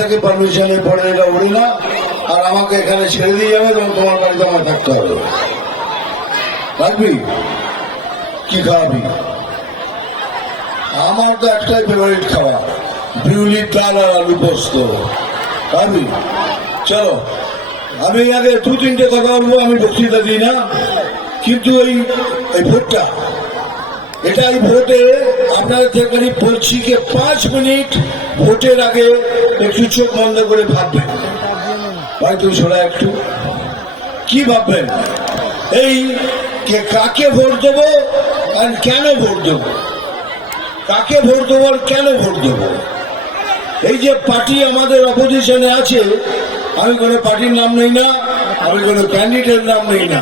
থেকে এটা না, আর আমাকে এখানে ছেড়ে দিয়ে যাবে এবং তোমার বাড়িতে আমার থাকতে হবে। রাখবি কি খাওয়াবি? আমার তো একটাই ফেভারিট খাওয়া বিউলি চাল আর আলু পোস্ত। চলো। আমি আগে দু তিনটে কথা বলব, আমি বক্তৃতা দিই না। কিন্তু এই এই ভোটটা। এটা এই ভোটে আপনাদের আমি বলছি যে পাঁচ মিনিট ভোটের আগে একটু চোখ বন্ধ করে ভাববেন। হয়তো শোনা একটু। কি ভাববেন? এই কে কাকে ভোট দেবো আর কেন ভোট দেবো? কাকে ভোট দেবো আর কেন ভোট দেবো? এই যে পার্টি আমাদের অপোজিশনে আছে, আমি কোনো পার্টির নাম নেই না, আমি কোনো ক্যান্ডিডেট নাম নেই না।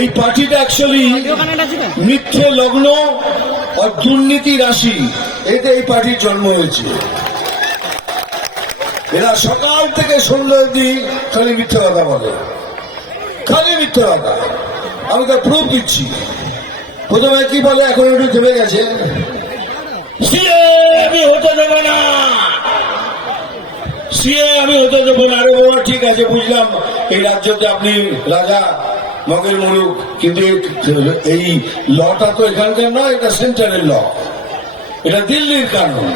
এই পার্টিটা অ্যাকচুয়ালি মিথ্যে লগ্ন আর দুর্নীতি রাশি। এতে এই পার্টির জন্ম হয়েছে। এরা সকাল থেকে সন্ধ্যা অব্দি খালি মিথ্যে কথা বলে। খালি মিথ্যে কথা। আমি তো প্রুফ দিচ্ছি। প্রথমে কি বলে? এখন একটু থেমে গেছে। সিএ আমি হতে দেবো না। সিএ আমি হতে দেবো না। আরে বাবা ঠিক আছে বুঝলাম। এই রাজ্যতে আপনি রাজা। মগের মুলুক কিন্তু এই- লটা তো এখানকার নয় এটা সেন্টারের ল। এটা দিল্লির কানুন।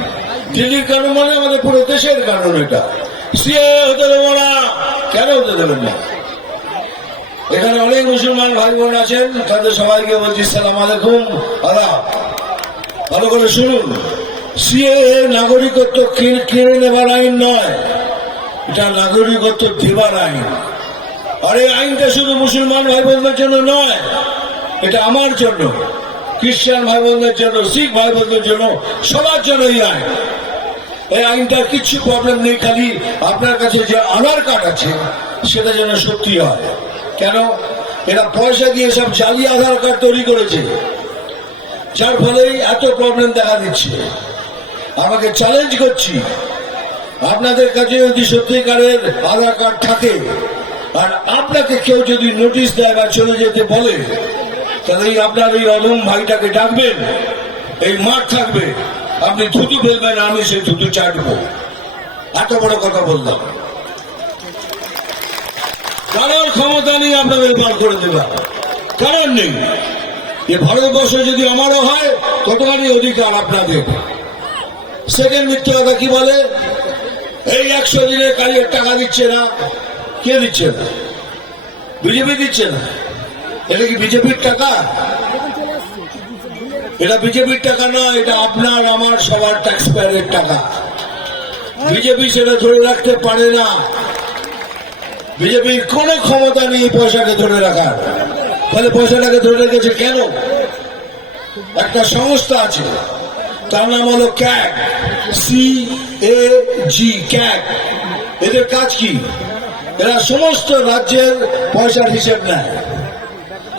দিল্লির কানুন মানে আমাদের পুরো দেশের কানুন এটা। এখানে অনেক মুসলমান আছেন সবাইকে আলাইকুম ভালো শুনুন। নাগরিকত্ব নেবার আইন নয়। এটা নাগরিকত্ব দেবার আইন। আর এই আইনটা শুধু মুসলমান ভাই বোনদের জন্য নয়, এটা আমার জন্য, খ্রিস্টান ভাই বোনদের জন্য, শিখ ভাই বোনদের জন্য, সবার জন্য এই আইন। এই আইনটার কিছু প্রবলেম নেই, খালি আপনার কাছে যে আধার কার্ড আছে, সেটা যেন সত্যি হয়। কেন? এরা পয়সা দিয়ে সব জালি আধার কার্ড তৈরি করেছে। যার ফলে এত প্রবলেম দেখা দিচ্ছে। আমাকে চ্যালেঞ্জ করছি। আপনাদের কাছে যদি সত্যিকারের আধার কার্ড থাকে আর আপনাকে কেউ যদি নোটিশ দেয় বা চলে যেতে বলে, তাহলে আপনার এই অদম ভাইটাকে ডাকবেন, এই মাঠ থাকবে, আপনি থুতু ফেলবেন, আমি সেই থুতু চাটবো এত বড় কথা বললাম। কারোর ক্ষমতা নেই আপনাদের বার করে দেবে কারণ নেই। এ ভারতবর্ষ যদি আমারও হয় কতখানি অধিকার আপনাদের। সেকেন্ড মিথ্যে কথা কি বলে? এই একশো দিনের কাজের টাকা দিচ্ছে না। কে দিচ্ছে না? বিজেপি দিচ্ছে না? এটা কি বিজেপির টাকা? এটা বিজেপির টাকা নয় এটা আপনার, আমার সবার ট্যাক্স পেয়ারের টাকা। বিজেপি সেটা ধরে রাখতে পারে না। বিজেপির কোনো ক্ষমতা নেই পয়সাকে ধরে রাখার। তাহলে পয়সাটাকে ধরে রেখেছে কেন? একটা সংস্থা আছে, তার নাম হলো CAG C A G CAG এদের কাজ কি? এরা সমস্ত রাজ্যের পয়সার হিসেব নেয়।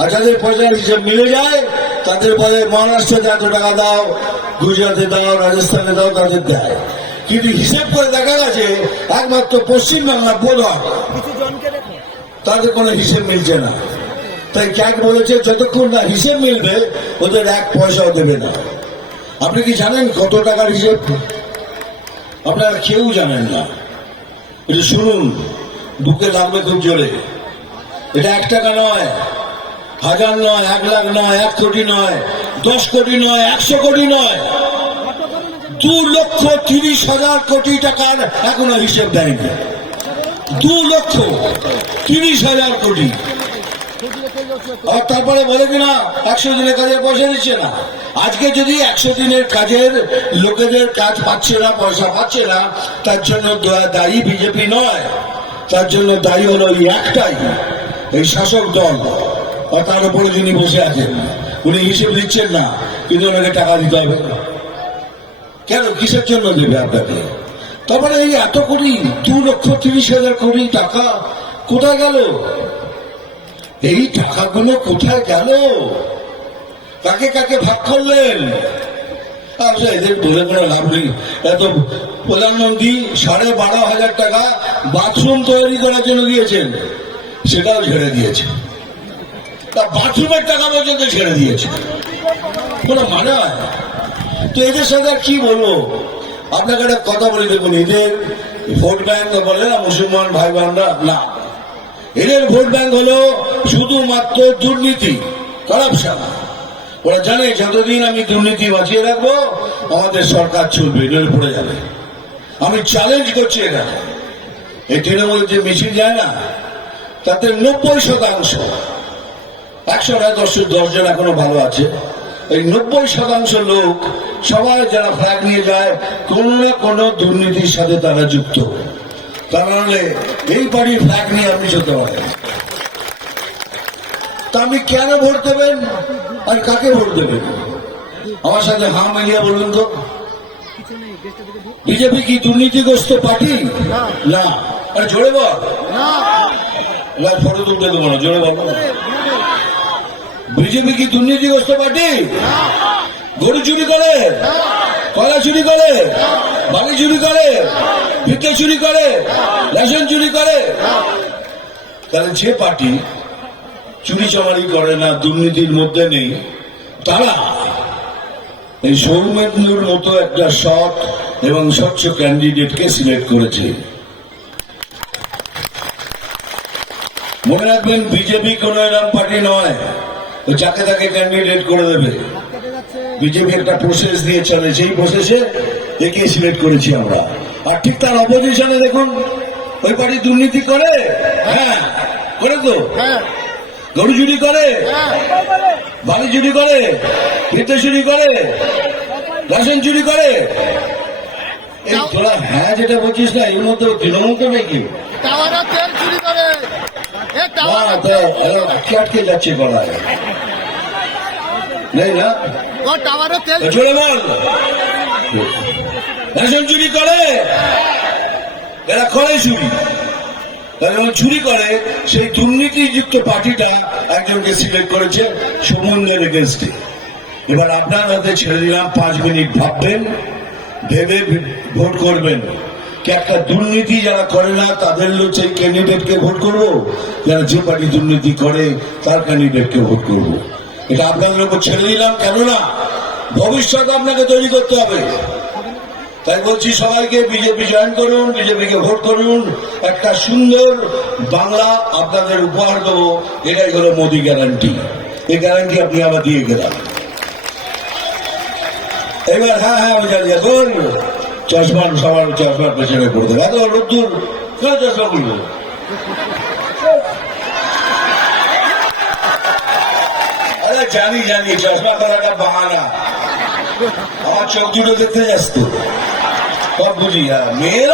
আর যাদের পয়সার হিসেব মিলে যায় তাদের বলে মহারাষ্ট্রে এত টাকা দাও গুজরাটে দাও রাজস্থানে দাও তাদের দেয়। কিন্তু হিসেব করে দেখা গেছে একমাত্র পশ্চিমবাংলা বোধ হয় তাদের কোনো হিসেব মিলছে না। তাই ক্যাক বলেছে যতক্ষণ না হিসেব মিলবে ওদের এক পয়সাও দেবে না। আপনি কি জানেন কত টাকার হিসেব? আপনারা কেউ জানেন না। এটা শুনুন বুকে লাগবে খুব জোরে। এটা এক টাকা নয়, হাজার নয়, এক লাখ নয়, এক কোটি নয়, দশ কোটি নয়, একশো কোটি নয়। দু লক্ষ তিরিশ হাজার কোটি টাকার এখনও হিসেব দেয়নি। দু লক্ষ তিরিশ হাজার কোটি। আর তারপরে বলে কিনা একশো দিনের কাজের পয়সা দিচ্ছে না। আজকে যদি একশো দিনের কাজের লোকেদের কাজ পাচ্ছে না, পয়সা পাচ্ছে না, তার জন্য দায়ী বিজেপি নয়। তার জন্য দায়ী হলো এই একটাই, এই শাসক দল। তার উপরে যিনি বসে আছেন, উনি হিসেব দিচ্ছেন না, কিন্তু ওনাকে টাকা দিতে হবে। কেন? কিসের জন্য দেবে আপনাকে? তারপরে এই এত কোটি, দু লক্ষ তিরিশ হাজার কোটি টাকা কোথায় গেল? এই টাকাগুলো কোথায় গেল? কাকে কাকে ভাগ করলেন? আচ্ছা এদের বলে কোনো লাভ নেই। এত প্রধানমন্ত্রী সাড়ে বারো হাজার টাকা বাথরুম তৈরি করার জন্য দিয়েছেন, সেটাও ছেড়ে দিয়েছে। তা বাথরুমের টাকা পর্যন্ত ছেড়ে দিয়েছে। কোনো মানে তো এদের সাথে আর কি বলব? আপনাকে একটা কথা বলি, দেখুন, এদের ভোট ব্যাংক বলে না, মুসলমান ভাই বোনরা না। এদের ভোট ব্যাংক হলো শুধুমাত্র দুর্নীতি করাপশন ওরা জানে, যতদিন আমি দুর্নীতি বাঁচিয়ে রাখব, আমাদের সরকার চলবে, নইলে পড়ে যাবে। আমি চ্যালেঞ্জ করছি এটা এই তৃণমূল যে মিছিল যায় না, তাতে নব্বই শতাংশ, একশো নয়, দশ দশজন এখনও ভালো আছে। এই নব্বই শতাংশ লোক, সবাই যারা ফ্ল্যাগ নিয়ে যায়, কোনো না কোনো দুর্নীতির সাথে তারা যুক্ত। তা নাহলে এই বাড়ির ফ্ল্যাগ নিয়ে আপনি চলতে পারেন। তা আমি কেন ভোট দেবেন? আর কাকে ভোট দেবেন আমার সাথে হাঁ মিলিয়ে বলুন তো। বিজেপি কি দুর্নীতিগ্রস্ত পার্টি? না। আরে জোরে বল। ফটো তুলতে দেবো না, জোরে বল। বিজেপি কি দুর্নীতিগ্রস্ত পার্টি? গরু চুরি করে? কলা চুরি করে? বালি চুরি করে? ভিক্ষে চুরি করে? রেশন চুরি করে? তাহলে যে পার্টি চুরি চামারি করে না, দুর্নীতির মধ্যে নেই। তারা এই সৌমেন্দুর মতো একটা সৎ এবং স্বচ্ছ ক্যান্ডিডেটকে সিলেক্ট করেছে। মনে রাখবেন, বিজেপি কোন এরকম পার্টি নয় যাকে তাকে ক্যান্ডিডেট করে দেবে। বিজেপি একটা প্রসেস দিয়ে চলে সেই প্রসেসে একে সিলেক্ট করেছি আমরা। আর ঠিক তার অপোজিশনে দেখুন, ওই পার্টি দুর্নীতি করে? হ্যাঁ করে তো? গরু চুরি করে? বালি চুরি করে? ভিত্তে চুরি করে? রেশন চুরি করে? এই তোরা হ্যাঁ যেটা বলছিস না এর মধ্যে তৃণমূল তো নাকি তেল চুরি করে। এ না এরা আটকে আটকে যাচ্ছে গলায়? নেই না? চলে বল চুরি করে? এরা করে চুরি। যখন চুরি করে, সেই দুর্নীতিযুক্ত পার্টিটা একজনকে সিলেক্ট করেছে সমন্বয়ের এগেনস্টে এবার আপনার হাতে ছেড়ে দিলাম, পাঁচ মিনিট ভাববেন, ভেবে ভোট করবেন। একটা দুর্নীতি যারা করে না, তাদের সেই ক্যান্ডিডেটকে ভোট করব? যারা যে পার্টি দুর্নীতি করে, তার ক্যান্ডিডেটকে ভোট করব। এটা আপনাদের উপর ছেড়ে দিলাম, কেননা ভবিষ্যৎ আপনাকে তৈরি করতে হবে। তাই বলছি সবাইকে বিজেপি জয়েন করুন, বিজেপিকে ভোট করুন। একটা সুন্দর বাংলা আপনাদের উপহার দেবো, এটাই হলো মোদি গ্যারান্টি এই গ্যারান্টি আপনি আবার দিয়ে গেলাম এবার হ্যাঁ হ্যাঁ আমি জানি এখন চশমা সবার চশমার পেছনে করে দেবে। এত রোদ্দুর, কেন চশমা করবে আরে জানি জানি, চশমা করাটা বাহানা। আমার চোখ দুটো দেখতে যাস তো সব বুঝি হ্যাঁ মেয়েরা